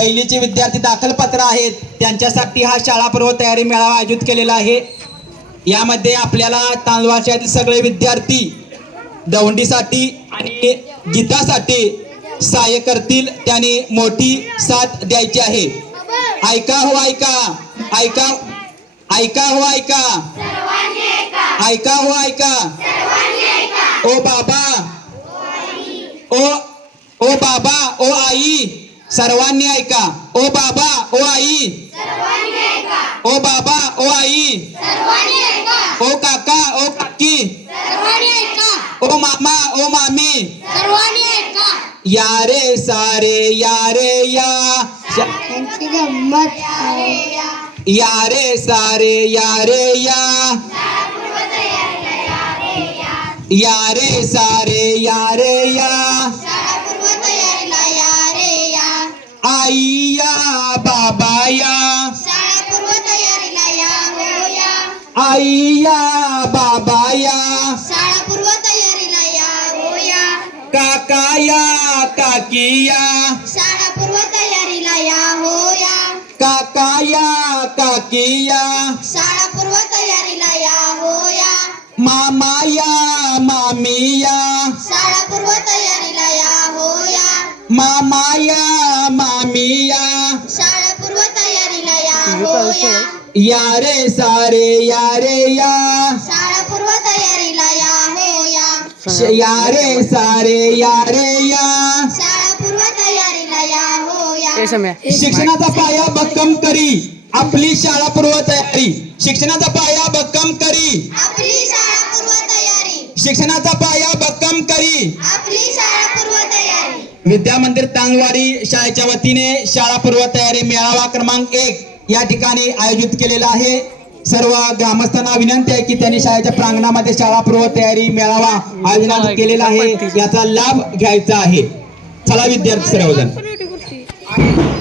पहिलीचे विद्यार्थी दाखल पत्र आहेत. त्यांच्यासाठी हा शाळापूर्व तयारी मेळावा आयोजित केलेला आहे. यामध्ये आपल्याला तांदवाशातील सगळे विद्यार्थी दवंडीसाठी आणि गीतासाठी सहाय्य करतील. त्याने मोठी साथ द्यायची आहे. ऐका हो ऐका. ऐका ऐका हो ऐका. ऐका हो ऐका. ओ बाबा ओ ओ बाबा ओ आई सर्वांनी ऐका. ओ बाबा ओ आई. ओ बाबा ओ आई. ओ काका ओ काकी. ओ मामा ओ मामी. या रे सारे या रे या. श- त्यांची गंमत या रे सारे या. रे या या. रे सारे या रे या. आई या बाबा या शाळा पूर्व तयारीला या हो या आई या बाबा या शाळा पूर्व तयारीला या हो या काका या काकी या शाळा पूर्व तयारीला या हो या काका या काकी या शाळा पूर्व तयारीला या हो या मामा या मामी या शाळा पूर्व तयारीला या हो या मामा या या. हो या या रे सारे या रे या. शाळा पूर्व तयारीला या हो या. या रे सारे या रे या. शाळा पूर्व तयारीला या. हो या शिक्षणाचा पाया भक्कम करी. आपली शाळा पूर्व तयारी शिक्षणाचा पाया भक्कम करी. आपली शाळा पूर्व तयारी शिक्षणाचा पाया भक्कम करी. आपली शाळा पूर्व तयारी विद्या मंदिर तांगवाडी शाळेच्या वतीने शाळा पूर्व तयारी मेळावा क्रमांक एक. या ठिकाणी आयोजित केलेला आहे. सर्व ग्रामस्थांना विनंती आहे की त्यांनी शाळेच्या प्रांगणामध्ये शाळा पूर्व तयारी मेळावा आयोजनात केलेला आहे. याचा लाभ घ्यायचा आहे. चला विद्यार्थी सर्वजण.